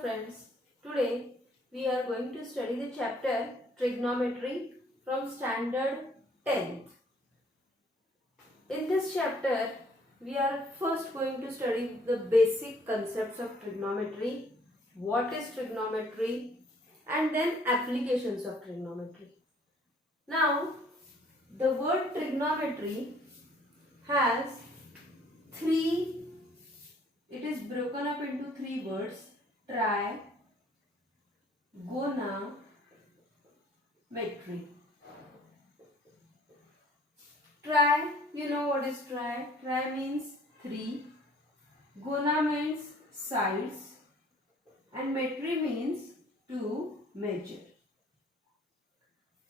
friends, today we are going to study the chapter trigonometry from standard 10th. In this chapter we are first going to study the basic concepts of trigonometry, what is trigonometry, and then applications of trigonometry. Now the word trigonometry has it is broken up into three words: trigonometry. You know what is tri? Tri means three, gona means sides, and metry means to measure.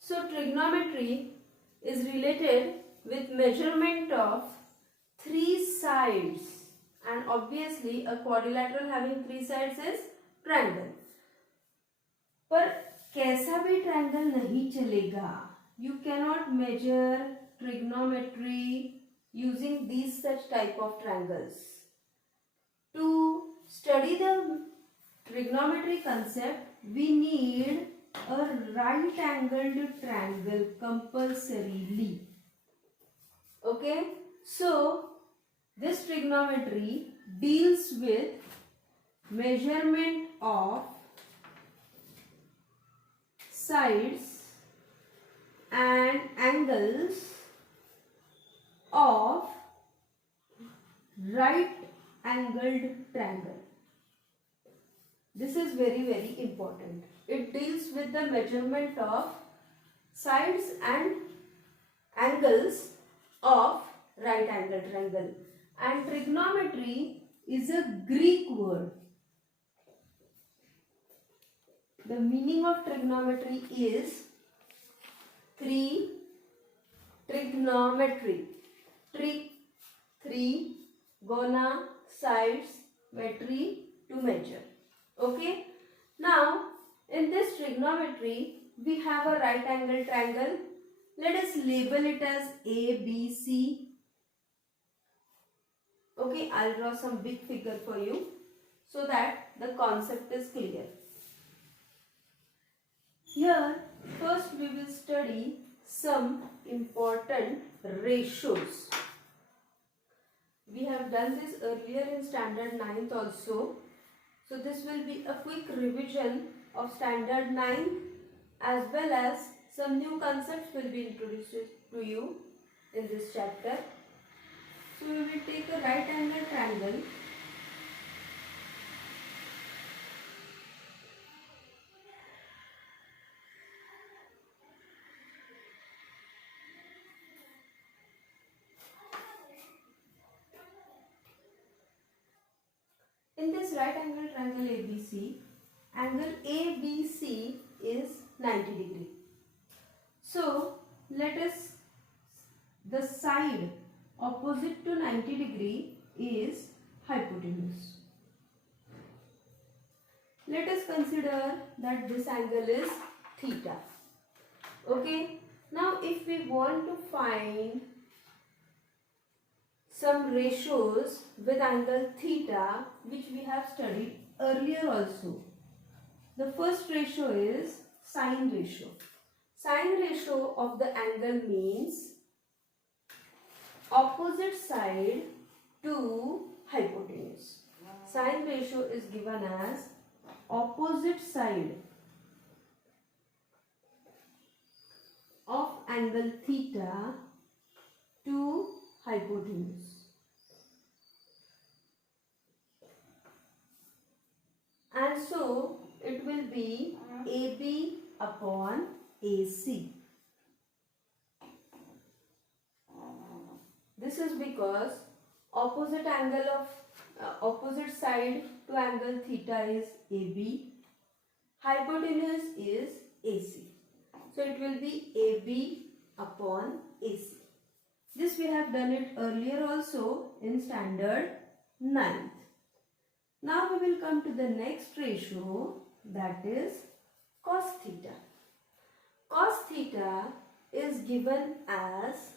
So trigonometry is related with measurement of three sides, and obviously a quadrilateral having three sides is triangle. पर कैसा भी triangle नहीं चलेगा. You cannot measure trigonometry using these such type of triangles. To study the trigonometry concept, we need a right angled triangle compulsorily. Okay, so this trigonometry deals with measurement of sides and angles of right angled triangle. This is very important. It deals with the measurement of sides and angles of right angled triangle. And trigonometry is a Greek word. The meaning of trigonometry is trigonometry. Three, gona, sides, metry, to measure. Okay. Now, in this trigonometry, we have a right angle triangle. Let us label it as A, B, C. Okay, I'll draw some big figure for you so that the concept is clear. Here, first we will study some important ratios. We have done this earlier in standard 9th also. So this will be a quick revision of standard 9 as well as some new concepts will be introduced to you in this chapter. So we will take a right angle triangle. In this right angle triangle ABC, angle ABC is 90 degree. So the side opposite to 90 degree is hypotenuse. Let us consider that this angle is theta. Okay. Now if we want to find some ratios with angle theta, which we have studied earlier also. The first ratio is sine ratio. Sine ratio of the angle means opposite side to hypotenuse. Sine ratio is given as opposite side of angle theta to hypotenuse. And so it will be AB upon AC. This is because opposite side to angle theta is AB, hypotenuse is AC. So it will be AB upon AC. This we have done it earlier also in standard 9th. Now we will come to the next ratio, that is cos theta. Cos theta is given as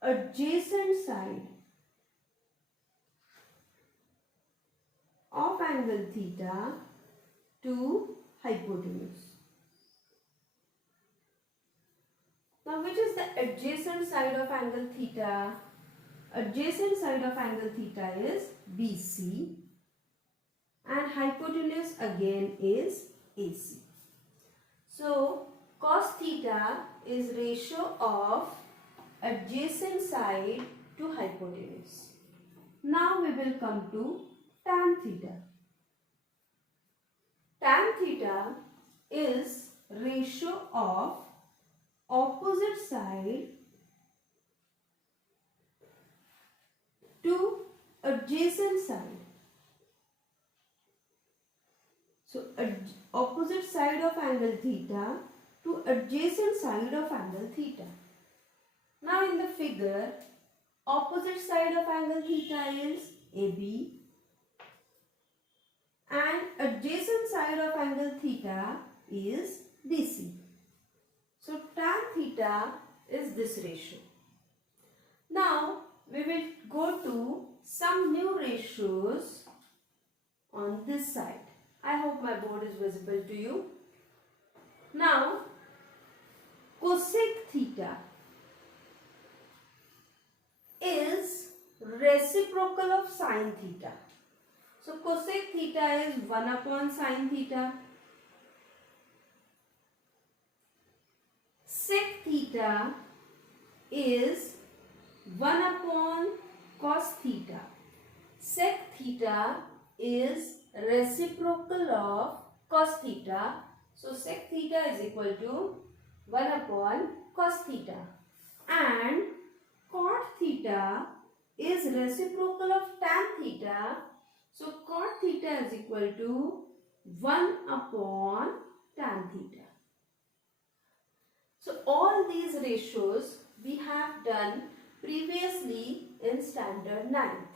adjacent side of angle theta to hypotenuse. Now which is the adjacent side of angle theta? Adjacent side of angle theta is BC and hypotenuse again is AC. So cos theta is ratio of adjacent side to hypotenuse. Now we will come to tan theta. Tan theta is ratio of opposite side to adjacent side. So opposite side of angle theta to adjacent side of angle theta. Now in the figure, opposite side of angle theta is AB and adjacent side of angle theta is BC. So tan theta is this ratio. Now we will go to some new ratios on this side. I hope my board is visible to you. Now cosec theta is reciprocal of sin theta. So cosec theta is 1 upon sin theta. Sec theta is 1 upon cos theta. Sec theta is reciprocal of cos theta. So sec theta is equal to 1 upon cos theta. And cot theta is reciprocal of tan theta. So cot theta is equal to 1 upon tan theta. So all these ratios we have done previously in standard 9th.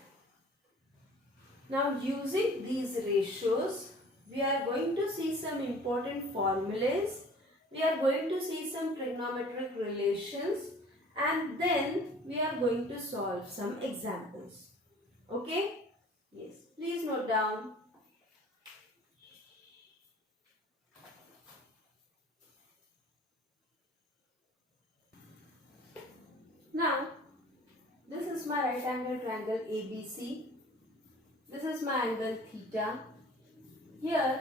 Now using these ratios, we are going to see some important formulas. We are going to see some trigonometric relations and then we are going to solve some examples. Okay? Yes. Please note down. Now, this is my right angle triangle ABC. This is my angle theta. Here,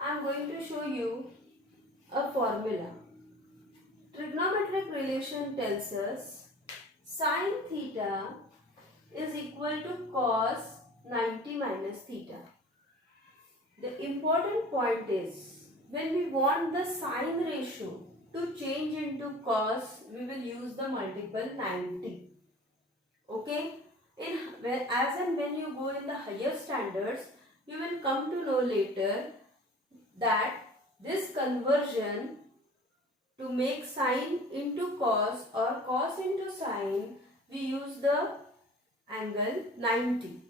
I am going to show you a formula. Trigonometric relation tells us sin theta is equal to cos 90 minus theta. The important point is, when we want the sin ratio to change into cos, we will use the multiple 90. Okay? As and when you go in the higher standards, you will come to know later that this conversion to make sine into cos or cos into sine, we use the angle 90.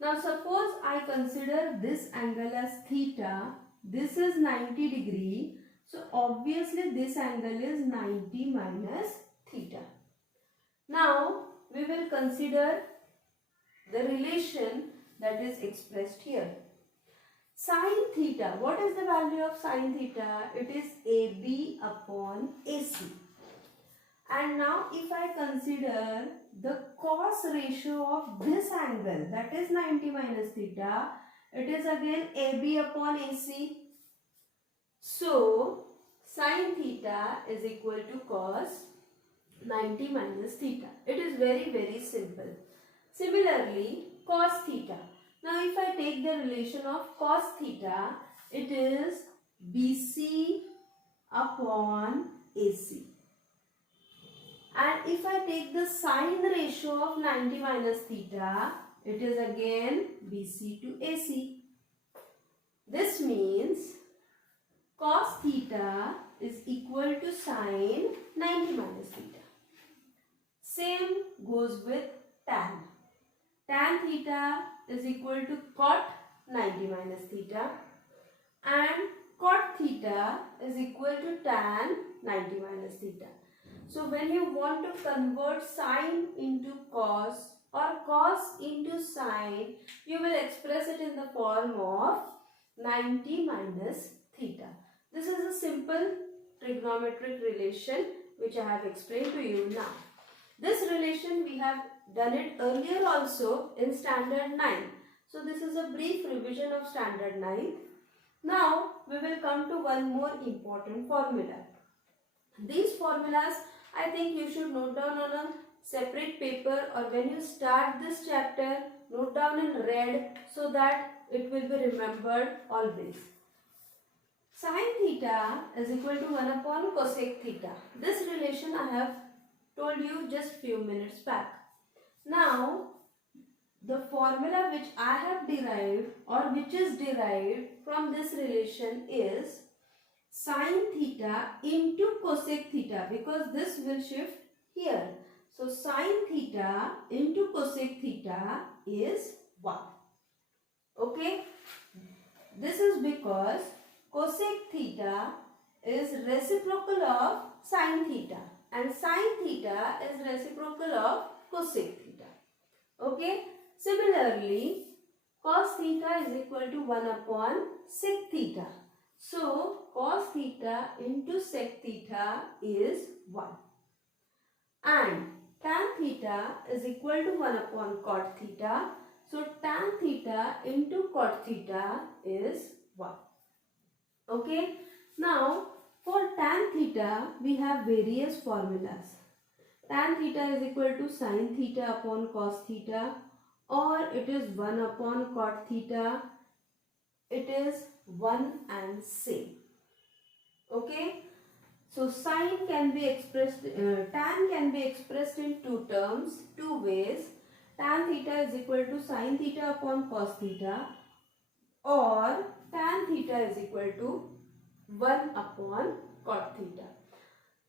Now suppose I consider this angle as theta, this is 90 degree, so obviously this angle is 90 minus theta. Now we will consider the relation that is expressed here. Sin theta, what is the value of sin theta? It is AB upon AC. And now if I consider the cos ratio of this angle, that is 90 minus theta, it is again AB upon AC. So sin theta is equal to cos 90 minus theta. It is very, very simple. Similarly, cos theta. Now if I take the relation of cos theta, it is BC upon AC. And if I take the sine ratio of 90 minus theta, it is again BC to AC. This means cos theta is equal to sine 90 minus theta. Same goes with tan. Tan theta is equal to cot 90 minus theta and cot theta is equal to tan 90 minus theta. So when you want to convert sine into cos or cos into sine, you will express it in the form of 90 minus theta. This is a simple trigonometric relation which I have explained to you now. This relation we have done it earlier also in standard 9. So this is a brief revision of standard 9. Now we will come to one more important formula. These formulas I think you should note down on a separate paper, or when you start this chapter, note down in red so that it will be remembered always. Sin theta is equal to 1 upon cosec theta. This relation I have told you just few minutes back. Now the formula which I have derived, or which is derived from this relation, is sin theta into cosec theta, because this will shift here. So sin theta into cosec theta is 1. Okay. This is because cosec theta is reciprocal of sin theta, and sin theta is reciprocal of cosec theta. Okay. Similarly, cos theta is equal to 1 upon sec theta. So cos theta into sec theta is 1. And tan theta is equal to 1 upon cot theta. So tan theta into cot theta is 1. Okay. Now for tan theta we have various formulas. Tan theta is equal to sin theta upon cos theta, or it is 1 upon cot theta. It is one and same. Okay. So sin can be expressed, tan can be expressed in two terms, two ways. Tan theta is equal to sin theta upon cos theta, or tan theta is equal to 1 upon cot theta.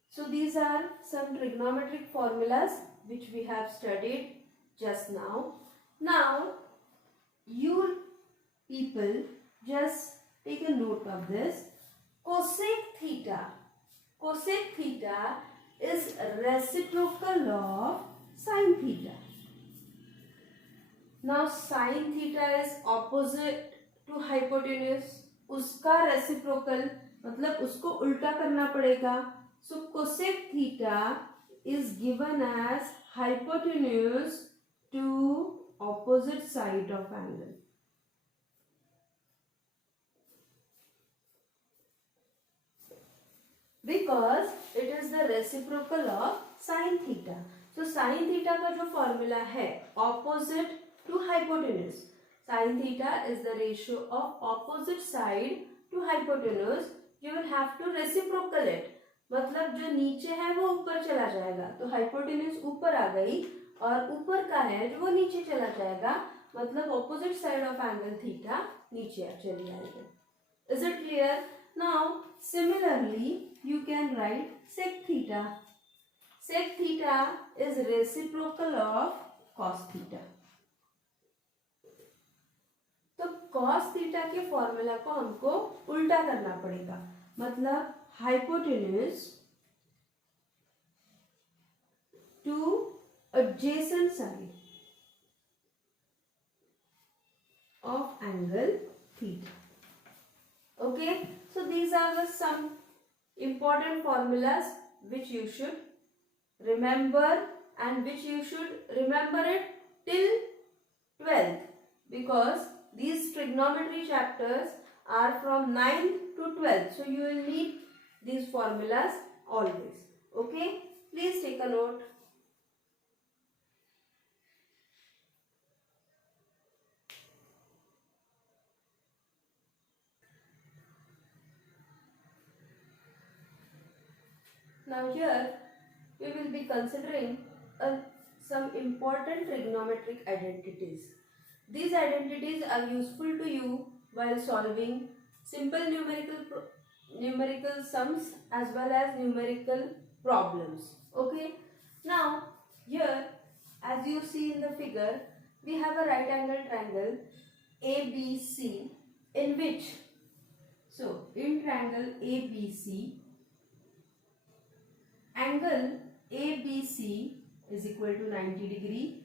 So these are some trigonometric formulas which we have studied just now. Now you people just take a note of this. Cosec theta is reciprocal of sin theta. Now sin theta is opposite to hypotenuse, उसका reciprocal मतलब उसको उल्टा करना पड़ेगा. So cosec theta is given as hypotenuse to opposite side of angle. Because it is the reciprocal of sin theta. So sin theta का जो formula है opposite to hypotenuse. Sin theta is the ratio of opposite side to hypotenuse. You will have to reciprocal it. मतलब जो नीचे है वो ऊपर चला जाएगा, तो hypotenuse ऊपर आ गई, और ऊपर का है जो वो नीचे चला जाएगा, मतलब opposite side of angle theta नीचे चली आएगी. Is it clear? Now similarly you can write sec theta. Sec theta is reciprocal of cos theta. तो cos theta के फॉर्मूला को हमको उल्टा करना पड़ेगा, मतलब hypotenuse to adjacent side of angle theta. Okay, so these are the some important formulas which you should remember, and which you should remember it till 12th, because these trigonometry chapters are from 9th to 12th, so you will need these formulas always. Okay, please take a note. Now here we will be considering some important trigonometric identities. These identities are useful to you while solving simple numerical sums as well as numerical problems. Okay. Now here, as you see in the figure, we have a right angle triangle ABC, in which, so in triangle ABC, angle ABC is equal to 90 degree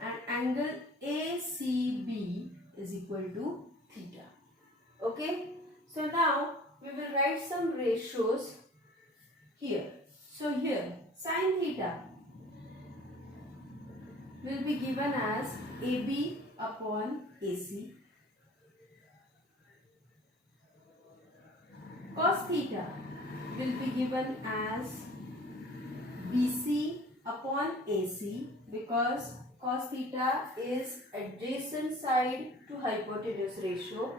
and angle ACB is equal to theta. Okay. So now we will write some ratios here. So here sin theta will be given as AB upon AC. Cos theta will be given as BC upon AC, because cos theta is adjacent side to hypotenuse ratio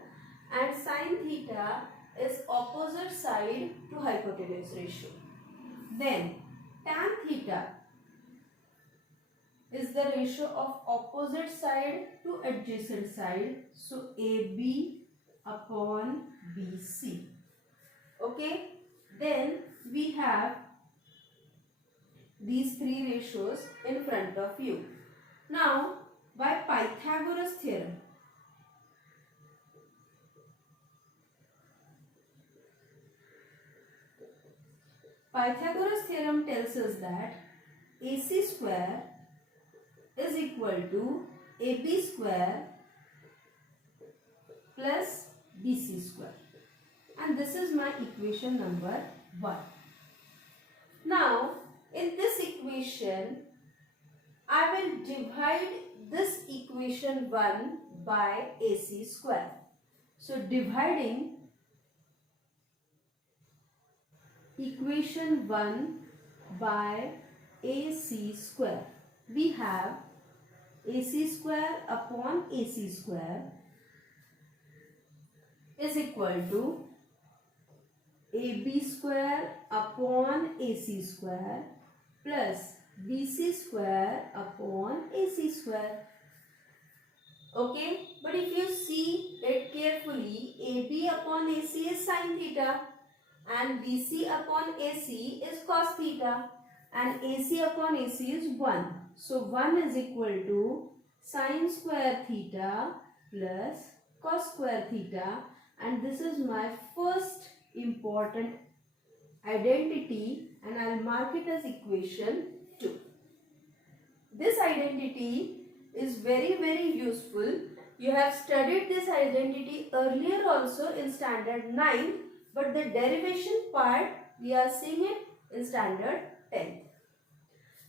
and sin theta is opposite side to hypotenuse ratio. Then tan theta is the ratio of opposite side to adjacent side, so AB upon BC. Okay, then we have these three ratios in front of you. Now, by Pythagoras theorem, tells us that AC square is equal to AB square plus BC square, and this is my equation number 1. Now, in this equation, I will divide this equation 1 by AC square. So, dividing equation 1 by AC square, we have AC square upon AC square is equal to AB square upon AC square plus BC square upon AC square. Okay, but if you see it carefully, AB upon AC is sin theta and BC upon AC is cos theta and AC upon AC is 1. So 1 is equal to sin square theta plus cos square theta, and this is my first important identity and I will mark it as equation 2. This identity is very useful. You have studied this identity earlier also in standard 9, but the derivation part we are seeing it in standard 10.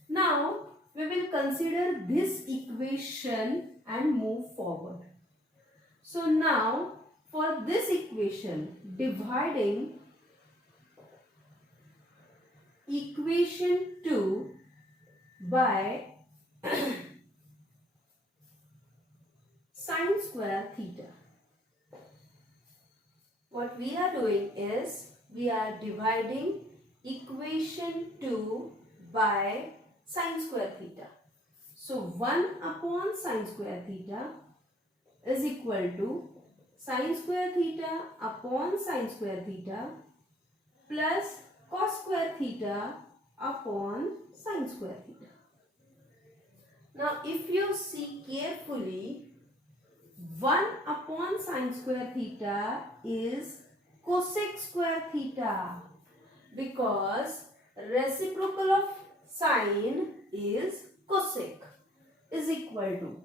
Now we will consider this equation and move forward. So now for this equation, dividing equation 2 by sin square theta. What we are doing is we are dividing equation 2 by sin square theta. So 1 upon sin square theta is equal to sin square theta upon sin square theta plus cos square theta upon sin square theta. Now if you see carefully, 1 upon sin square theta is cosec square theta, because reciprocal of sin is cosec, is equal to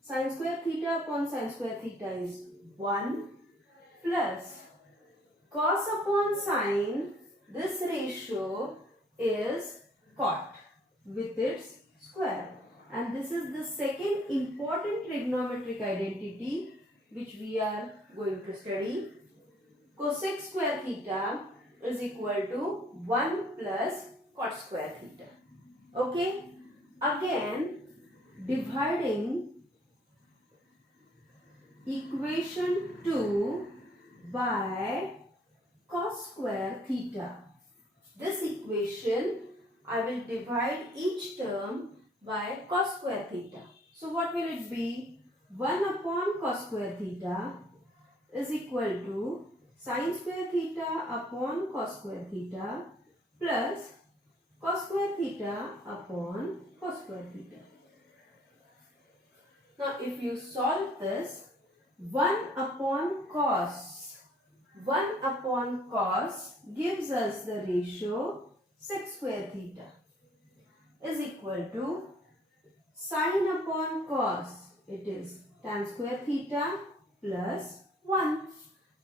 sin square theta upon sin square theta is 1 plus cos upon sin, this ratio is cot with its square, and this is the second important trigonometric identity which we are going to study. Cosec square theta is equal to 1 plus cot square theta. Okay, again dividing equation 2 by cos square theta. This equation I will divide each term by cos square theta. So what will it be? 1 upon cos square theta is equal to sin square theta upon cos square theta plus cos square theta upon cos square theta. Now if you solve this, 1 upon cos gives us the ratio sec square theta is equal to sin upon cos, it is tan square theta plus 1.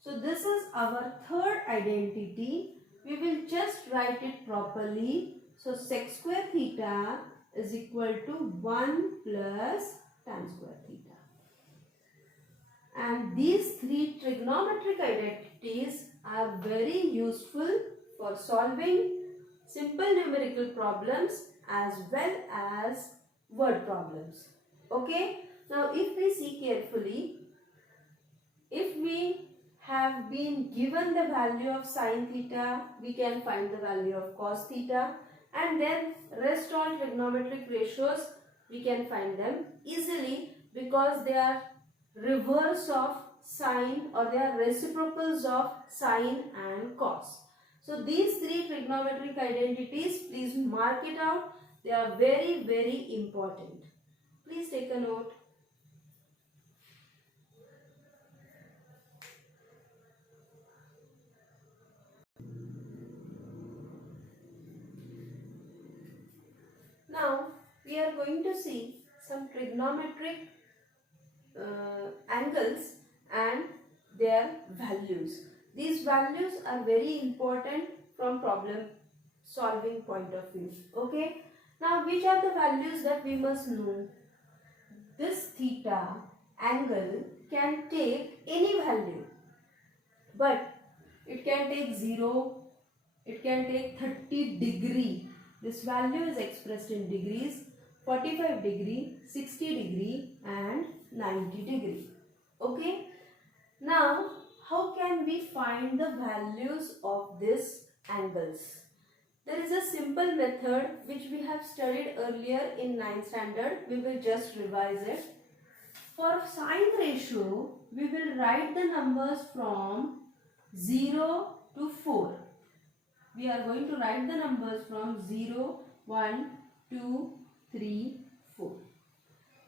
So this is our third identity. We will just write it properly. So sec square theta is equal to 1 plus tan square theta. And these three trigonometric identities are very useful for solving simple numerical problems as well as word problems. Okay. Now if we see carefully, if we have been given the value of sine theta, we can find the value of cos theta, and then rest all trigonometric ratios we can find them easily because they are reverse of sine or they are reciprocals of sine and cos. So these three trigonometric identities, please mark it out. They are very, very important. Please take a note. Now we are going to see some trigonometric angles and their values. These values are very important from problem solving point of view. Okay. Now which are the values that we must know? This theta angle can take any value, but it can take 0, it can take 30 degree. This value is expressed in degrees, 45 degree, 60 degree and 90 degree. Okay. Now how can we find the values of these angles? There is a simple method which we have studied earlier in 9th standard. We will just revise it. For sine ratio, we will write the numbers from 0 to 4. We are going to write the numbers from 0, 1, 2, 3, 4.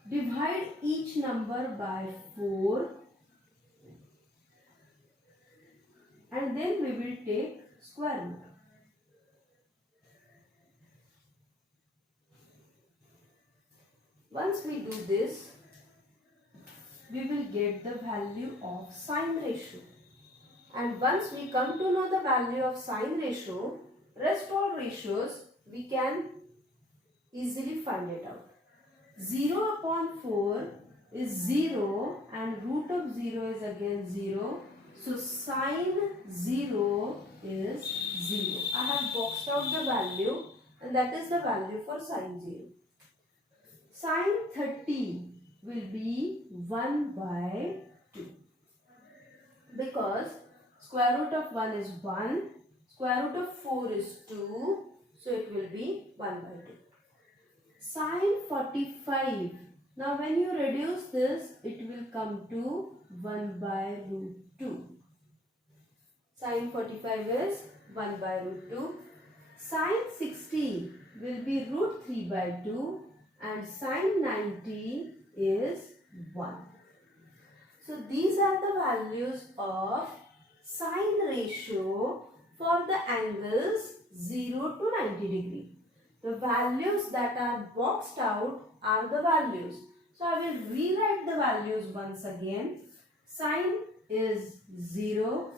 Divide each number by 4 and then we will take square root. Once we do this, we will get the value of sine ratio. And once we come to know the value of sine ratio, rest all ratios we can easily find it out. 0 upon 4 is 0 and root of 0 is again 0. So sine 0 is 0. I have boxed out the value and that is the value for sine 0. Sine 30 will be 1 by 2 because square root of 1 is 1, square root of 4 is 2, so it will be 1 by 2. Sine 45, now when you reduce this, it will come to 1 by root 2. Sine 45 is 1 by root 2. Sine 60 will be root 3 by 2 and sine 90 is 1. So these are the values of sine ratio for the angles 0 to 90 degree. The values that are boxed out are the values. So I will rewrite the values once again. Sine is 0.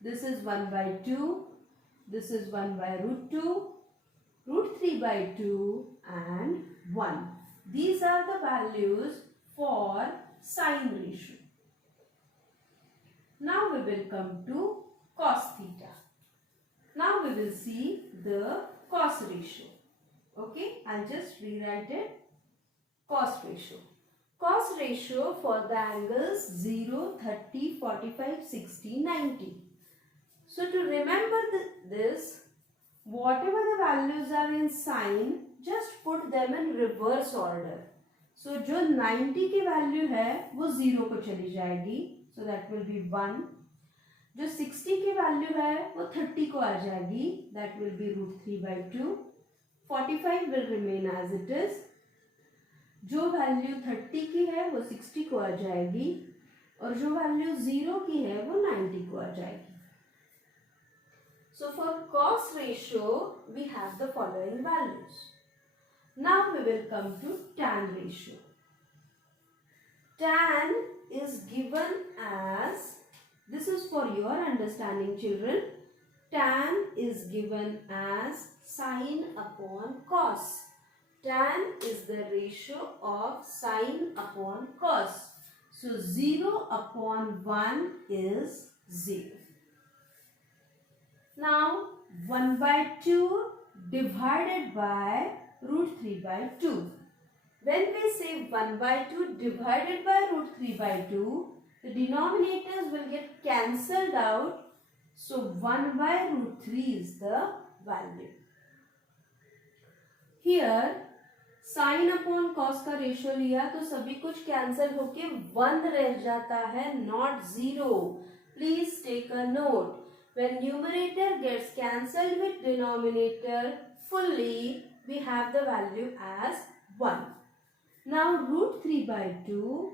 This is 1 by 2. This is 1 by root 2. Root 3 by 2 and 1. These are the values for sine ratio. Now we will come to cos theta. Now we will see the cos ratio. Okay, I'll just rewrite it. Cos ratio. Cos ratio for the angles 0, 30, 45, 60, 90. So to remember this, whatever the values are in sine, just put them in reverse order. So जो 90 की value है वो 0 को चली जाएगी. So that will be 1. जो 60 की value है वो 30 को आ जाएगी. That will be root 3 by 2. 45 will remain as it is. जो value 30 की है वो 60 को आ जाएगी और जो value 0 की है वो 90 को आ जाएगी. So for cos ratio we have the following values. Now we will come to tan ratio. Tan is given as, this is for your understanding, children. Tan is given as sine upon cos. Tan is the ratio of sine upon cos. So 0 upon 1 is 0. Now 1 by 2 divided by root 3 by 2. When we say 1 by 2 divided by root 3 by 2, the denominators will get cancelled out. So 1 by root 3 is the value. Here sign upon cos का ratio लिया तो सभी कुछ cancel होके 1 रह जाता है, not 0. Please take a note. When numerator gets cancelled with denominator fully, we have the value as 1. Now root 3 by 2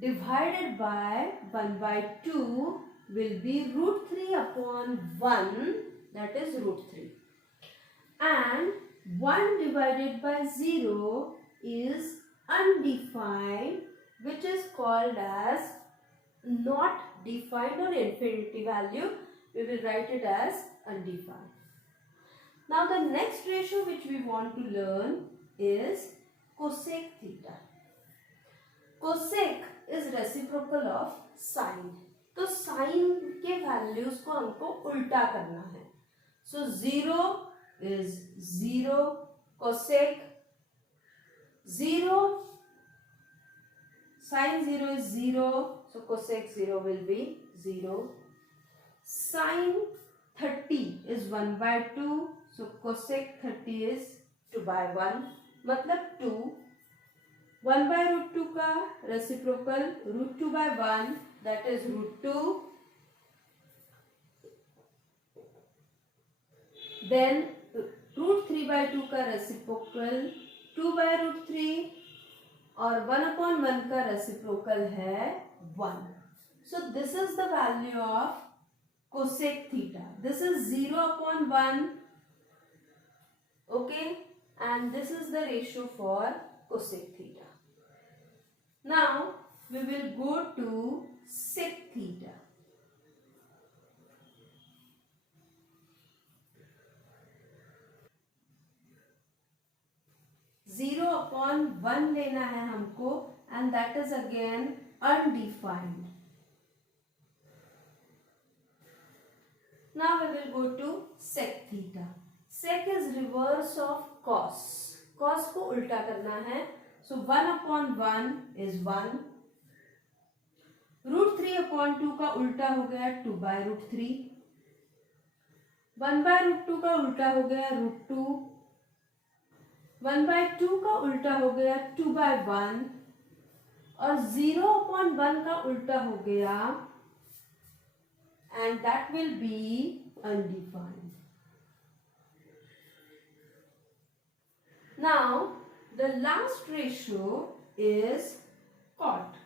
divided by 1 by 2 will be root 3 upon 1, that is root 3. And 1 divided by 0 is undefined, which is called as not defined or infinity value. We will write it as undefined. Now the next ratio which we want to learn is cosec theta. Cosec is reciprocal of sine. तो sign के values को हमको उल्टा करना है. सो 0 is 0, cosec 0, sin 0 is 0, so cosec 0 will be 0. Sin 30 is 1 by 2, so cosec 30 is 2 by 1, मतलब 2. 1 by root 2 का reciprocal root 2 by 1, that is root 2. Then root 3 by 2 का reciprocal 2 by root 3 और 1 upon 1 का reciprocal है 1. So this is the value of cosec theta. This is 0 upon 1. Okay, and this is the ratio for cosec theta. Now we will go to sec theta. Zero upon 1 लेना है हमको, and that is again undefined. Now we will go to sec theta. Sec is reverse of cos. Cos को उल्टा करना है. So 1 upon 1 is 1. Root 3 upon 2 का उल्टा हो गया 2 by root 3. 1 by root 2 का उल्टा हो गया root 2. 1 by 2 का उल्टा हो गया 2 by 1. और 0 upon 1 का उल्टा हो गया, and that will be undefined. Now the last ratio is cot.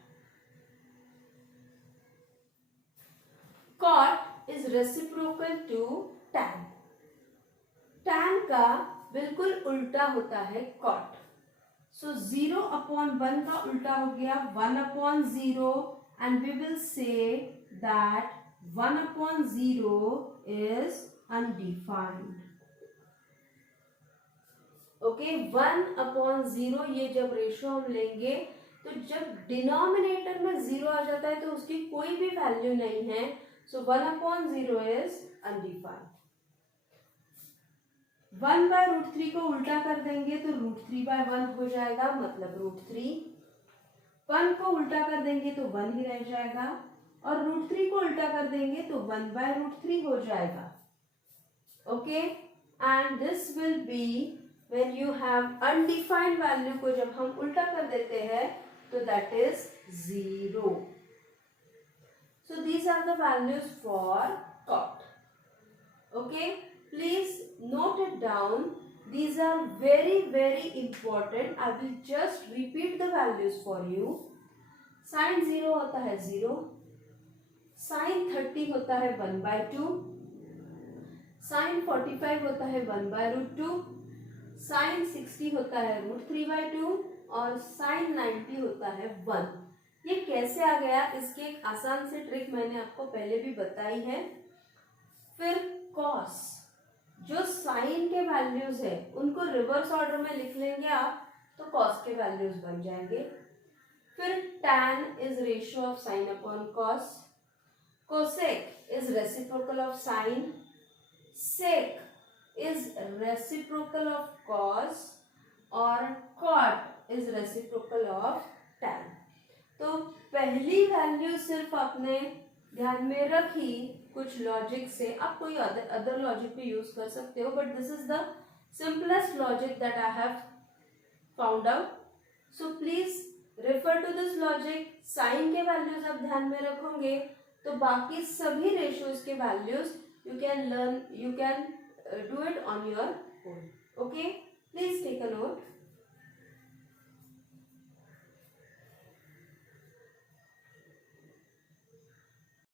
Cot is reciprocal to tan. Tan का बिल्कुल उल्टा होता है cot. So 0 upon 1 का उल्टा हो गया 1 upon 0, and we will say that 1 upon 0 is undefined. Okay, 1 upon 0 ये जब रेशियो हम लेंगे तो जब डिनोमिनेटर में 0 आ जाता है तो उसकी कोई भी वैल्यू नहीं है. So 1 upon 0 is undefined. 1 by root 3 को उल्टा कर देंगे तो root 3 by 1 हो जाएगा, मतलब root 3. 1 को उल्टा कर देंगे तो 1 ही रह जाएगा, और root 3 को उल्टा कर देंगे तो 1 by root 3 हो जाएगा. Okay, and this will be when you have undefined value को जब हम उल्टा कर देते हैं तो that is 0. So these are the values for cot. Okay, please note it down. These are very very important. I will just repeat the values for you. Sin 0 होता है 0. Sin 30 होता है 1 by 2. Sin 45 होता है 1 by root 2. Sin 60 होता है root 3 by 2. और sin 90 होता है 1. ये कैसे आ गया, इसकी एक आसान सी ट्रिक मैंने आपको पहले भी बताई है। फिर कॉस, जो साइन के वैल्यूज है उनको रिवर्स ऑर्डर में लिख लेंगे आप तो कॉस के वैल्यूज बन जाएंगे। फिर tan is ratio of sine upon cos, cosec is reciprocal of sine, sec is reciprocal of cos और cot is reciprocal of tan। तो पहली वैल्यू सिर्फ आपने ध्यान में रखी कुछ लॉजिक से, आप कोई अदर लॉजिक भी यूज कर सकते हो, but this is the simplest logic that I have found out. So please refer to this logic. Sine के वैल्यूज आप ध्यान में रखोगे तो बाकी सभी रेशियोज के values you can do it on your own. Okay, please take a note.